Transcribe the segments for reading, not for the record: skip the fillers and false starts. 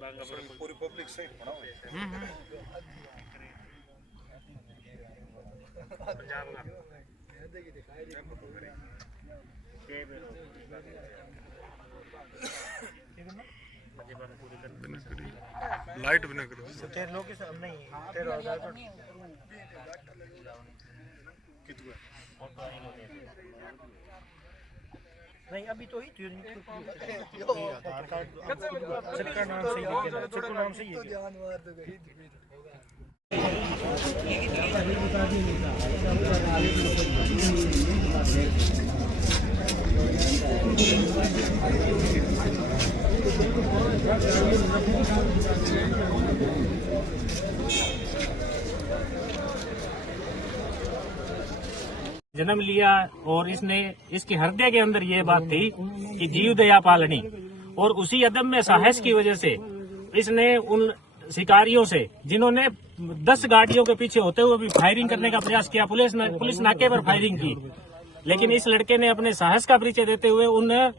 पूरी पब्लिक सही लाइट भी ना करो नहीं अभी तो ही सबका नाम सही है, सबका नाम सही है। जन्म लिया और इसके हृदय के अंदर ये बात थी कि जीव दया पालनी, और उसी अदम्य साहस की वजह से इसने उन शिकारियों से जिन्होंने 10 गाड़ियों के पीछे होते हुए भी फायरिंग करने का प्रयास किया, पुलिस नाके पर फायरिंग की, लेकिन इस लड़के ने अपने साहस का परिचय देते हुए उन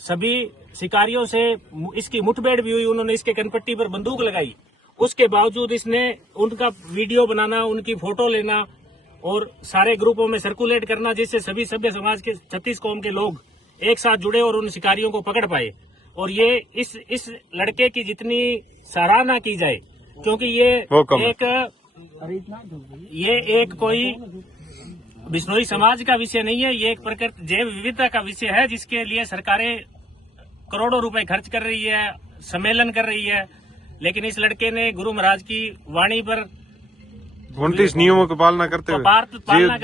सभी शिकारियों से इसकी मुठभेड़ भी हुई। उन्होंने इसके कनपट्टी पर बंदूक लगाई, उसके बावजूद इसने उनका वीडियो बनाना, उनकी फोटो लेना और सारे ग्रुपों में सर्कुलेट करना, जिससे सभी सभ्य समाज के 36 कौम के लोग एक साथ जुड़े और उन शिकारियों को पकड़ पाए। और ये इस लड़के की जितनी सराहना की जाए, क्योंकि ये एक कोई बिश्नोई समाज का विषय नहीं है, ये एक प्रकृति जैव विविधता का विषय है, जिसके लिए सरकारें करोड़ों रुपए खर्च कर रही है, सम्मेलन कर रही है, लेकिन इस लड़के ने गुरु महाराज की वाणी पर 29 नियमों की पालना करते हुए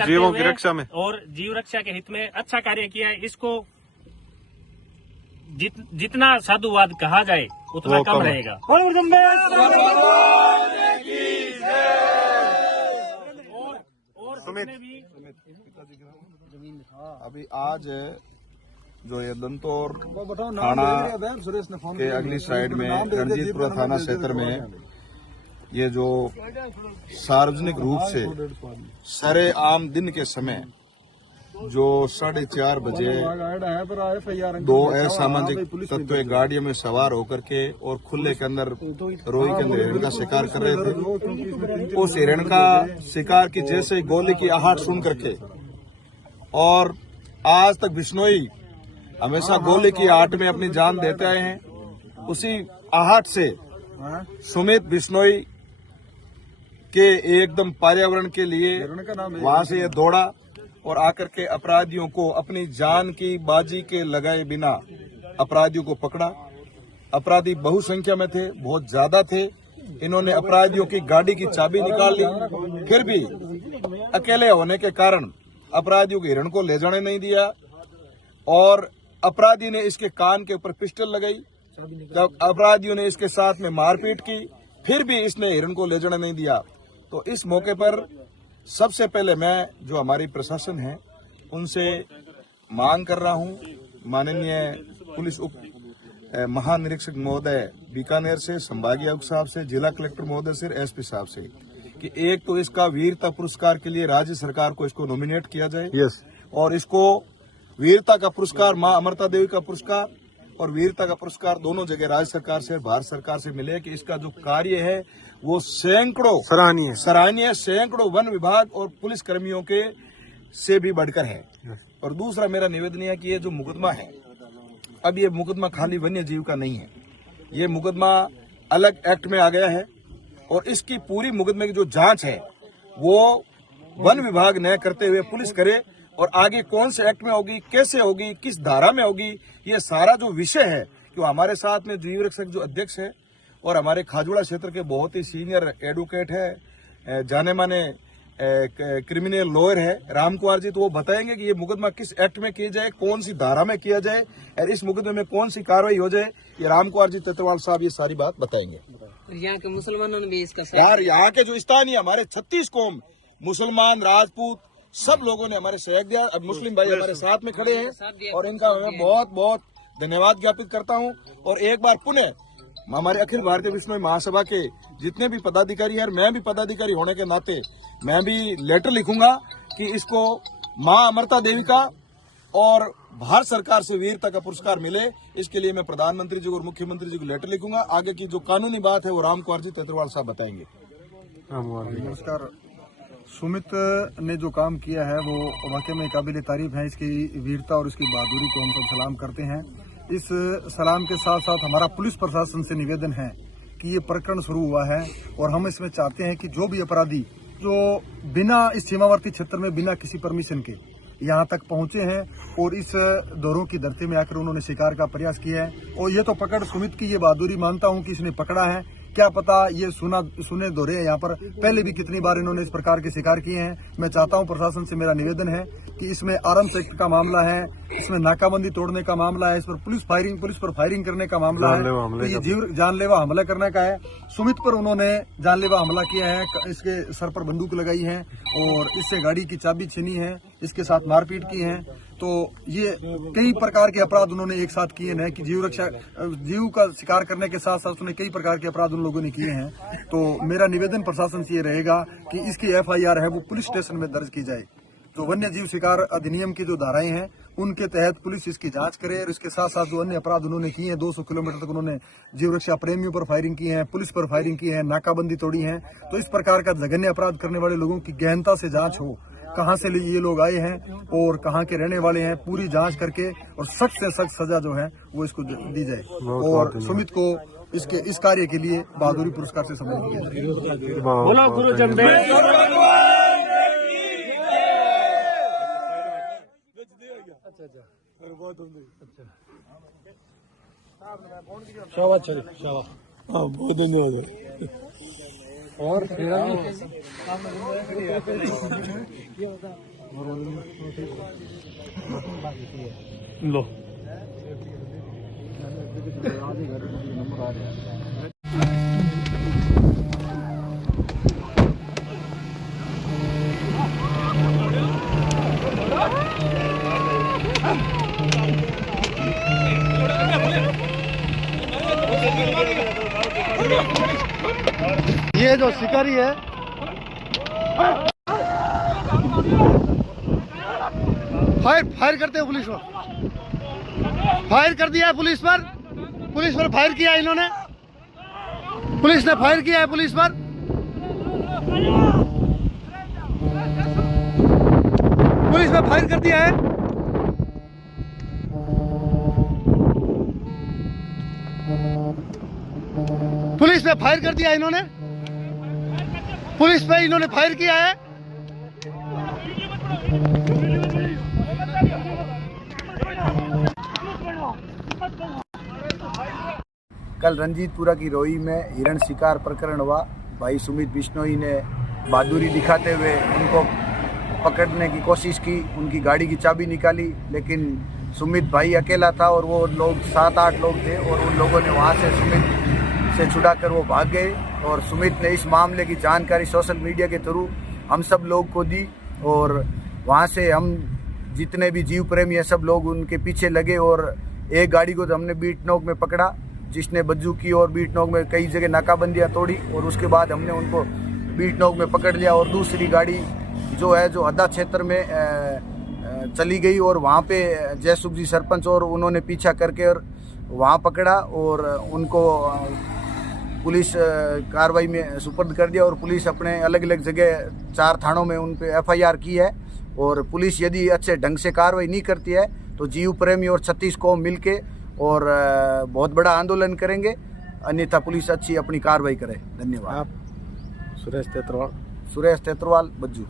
जीवों की रक्षा में और जीव रक्षा के हित में अच्छा कार्य किया है। इसको जितना साधुवाद कहा जाए उतना कम रहेगा। अभी आज जो ये दंतौर थाना के अगली साइड में रणजीतपुरा थाना क्षेत्र में ये जो सार्वजनिक रूप से सरे आम दिन के समय जो 4:30 बजे 2 असामाजिक तत्व गाड़ियों में सवार होकर के और खुले के अंदर रोई के अंदर हिरण का शिकार कर रहे थे, उस हिरण का शिकार की जैसे गोली की आहट सुन करके, और आज तक बिश्नोई हमेशा गोली की आहट में अपनी जान देते आए हैं, उसी आहट से सुमित बिश्नोई के एकदम पर्यावरण के लिए वहां से ये दौड़ा और आकर के अपराधियों को अपनी जान की बाजी के लगाए बिना अपराधियों को पकड़ा। अपराधी बहुसंख्या में थे, बहुत ज्यादा थे। इन्होंने अपराधियों की गाड़ी की चाबी निकाल ली, फिर भी अकेले होने के कारण अपराधियों को हिरण को ले जाने नहीं दिया, और अपराधी ने इसके कान के ऊपर पिस्टल लगाई। जब अपराधियों ने इसके साथ में मारपीट की, फिर भी इसने हिरण को ले जाने नहीं दिया। तो इस मौके पर सबसे पहले मैं जो हमारी प्रशासन है उनसे मांग कर रहा हूं, माननीय पुलिस उप महानिरीक्षक महोदय बीकानेर से, संभागीय आयुक्त साहब से, जिला कलेक्टर महोदय से, एसपी साहब से, कि एक तो इसका वीरता पुरस्कार के लिए राज्य सरकार को इसको नॉमिनेट किया जाए, और इसको वीरता का पुरस्कार मां अमृता देवी का पुरस्कार और वीरता का पुरस्कार दोनों जगह राज्य सरकार से, भारत सरकार से मिले, कि इसका जो कार्य है वो सैकड़ों सराहनीय सैकड़ों वन विभाग और पुलिस कर्मियों के से भी बढ़कर है। और दूसरा मेरा निवेदन है कि ये जो मुकदमा है, अब ये मुकदमा खाली वन्य जीव का नहीं है, ये मुकदमा अलग एक्ट में आ गया है, और इसकी पूरी मुकदमे की जो जांच है वो वन विभाग न करते हुए पुलिस करे, और आगे कौन से एक्ट में होगी, कैसे होगी, किस धारा में होगी, ये सारा जो विषय है, कि हमारे साथ में जीव रक्षक जो अध्यक्ष है और हमारे खाजुड़ा क्षेत्र के बहुत ही सीनियर एडवोकेट है, जाने माने क्रिमिनल लॉयर है राम कुमार जी, तो वो बताएंगे कि ये मुकदमा किस एक्ट में किया जाए, कौन सी धारा में किया जाए, और इस मुकदमे में कौन सी कार्रवाई हो जाए। ये राम कुमार जी तत्वाल साहब ये सारी बात बताएंगे। यहाँ के मुसलमानों ने भी इसका यार, यहाँ के जो स्थानीय हमारे 36 कौम, मुसलमान, राजपूत, सब लोगों ने हमारे सहयोग दिया। अब मुस्लिम भाई हमारे साथ में खड़े हैं और इनका मैं बहुत बहुत धन्यवाद ज्ञापित करता हूं। और एक बार पुनः हमारे अखिल भारतीय बिश्नोई महासभा के जितने भी पदाधिकारी हैं, मैं भी पदाधिकारी होने के नाते मैं भी लेटर लिखूंगा कि इसको मां अमृता देवी का और भारत सरकार से वीरता का पुरस्कार मिले, इसके लिए मैं प्रधानमंत्री जी को और मुख्यमंत्री जी को लेटर लिखूंगा। आगे की जो कानूनी बात है वो राम कुमार जी तेतरवाल साहब बताएंगे। नमस्कार। सुमित ने जो काम किया है वो वाकई में काबिल तारीफ है। इसकी वीरता और इसकी बहादुरी को हम सब सलाम करते हैं। इस सलाम के साथ साथ हमारा पुलिस प्रशासन से निवेदन है कि ये प्रकरण शुरू हुआ है और हम इसमें चाहते हैं कि जो भी अपराधी जो बिना इस सीमावर्ती क्षेत्र में बिना किसी परमिशन के यहाँ तक पहुंचे हैं और इस दौरों की धरती में आकर उन्होंने शिकार का प्रयास किया है, और ये तो पकड़ सुमित की ये बहादुरी मानता हूं कि इसने पकड़ा है। क्या पता ये सुने दौरे हैं यहाँ पर पहले भी कितनी बार इन्होंने इस प्रकार के शिकार किए हैं। मैं चाहता हूं प्रशासन से मेरा निवेदन है कि इसमें आर्म्स एक्ट का मामला है, इसमें नाकाबंदी तोड़ने का मामला है, इस पर पुलिस पर फायरिंग करने का मामला है, तो ये जानलेवा हमला करने का है। सुमित पर उन्होंने जानलेवा हमला किया है, इसके सर पर बंदूक लगाई है और इससे गाड़ी की चाबी छीनी है, इसके साथ मारपीट की है। तो ये कई प्रकार के अपराध उन्होंने एक साथ किए हैं कि जीव का शिकार करने के साथ साथ उन्हें कई प्रकार के अपराध उन लोगों ने किए हैं। तो मेरा निवेदन प्रशासन से ये रहेगा कि इसकी FIR है वो पुलिस स्टेशन में दर्ज की जाए। तो वन्य जीव शिकार अधिनियम की जो धाराएं हैं उनके तहत पुलिस इसकी जांच करे, और इसके साथ साथ जो अन्य अपराध उन्होंने किए हैं 200 किलोमीटर तक उन्होंने जीव रक्षा प्रेमियों पर फायरिंग की है, पुलिस पर फायरिंग की है, नाकाबंदी तोड़ी है। तो इस प्रकार का जघन्य अपराध करने वाले लोगों की गहनता से जांच हो, कहां से ये लोग आए हैं और कहां के रहने वाले हैं, पूरी जांच करके और सख्त से सख्त सजा जो है वो इसको दी जाए। और सुमित को इस कार्य के लिए बहादुरी पुरस्कार से सम्मानित किया जाए। बोलो गुरु जमशेद। बहुत धन्यवाद। और लो ये जो शिकारी है फायर करते हो पुलिस पर, फायर कर दिया है पुलिस पर फायर किया है इन्होंने, पुलिस ने फायर किया है पुलिस पर। पुलिस ने फायर कर दिया है। पुलिस पे फायर कर दिया इन्होंने, पुलिस पे इन्होंने फायर किया है। कल रंजीतपुरा की रोही में हिरण शिकार प्रकरण हुआ। भाई सुमित बिश्नोई ने बहादुरी दिखाते हुए उनको पकड़ने की कोशिश की, उनकी गाड़ी की चाबी निकाली, लेकिन सुमित भाई अकेला था और वो लोग 7-8 लोग थे और उन लोगों ने वहाँ से सुमित से छुड़ाकर वो भाग गए। और सुमित ने इस मामले की जानकारी सोशल मीडिया के थ्रू हम सब लोग को दी और वहाँ से हम जितने भी जीव प्रेमी हैं सब लोग उनके पीछे लगे और एक गाड़ी को तो हमने बीट नोक में पकड़ा जिसने बज्जू की और बीट नोक में कई जगह नाकाबंदियाँ तोड़ी और उसके बाद हमने उनको बीट नोक में पकड़ लिया। और दूसरी गाड़ी जो है जो हद्दा क्षेत्र में चली गई और वहाँ पे जयसुख जी सरपंच और उन्होंने पीछा करके और वहाँ पकड़ा और उनको पुलिस कार्रवाई में सुपर्द कर दिया। और पुलिस अपने अलग अलग जगह 4 थानों में उन पे FIR की है। और पुलिस यदि अच्छे ढंग से कार्रवाई नहीं करती है तो जीव प्रेमी और 36 कौम मिलके और बहुत बड़ा आंदोलन करेंगे, अन्यथा पुलिस अच्छी अपनी कार्रवाई करे। धन्यवाद। सुरेश तेतरवाल बज्जू।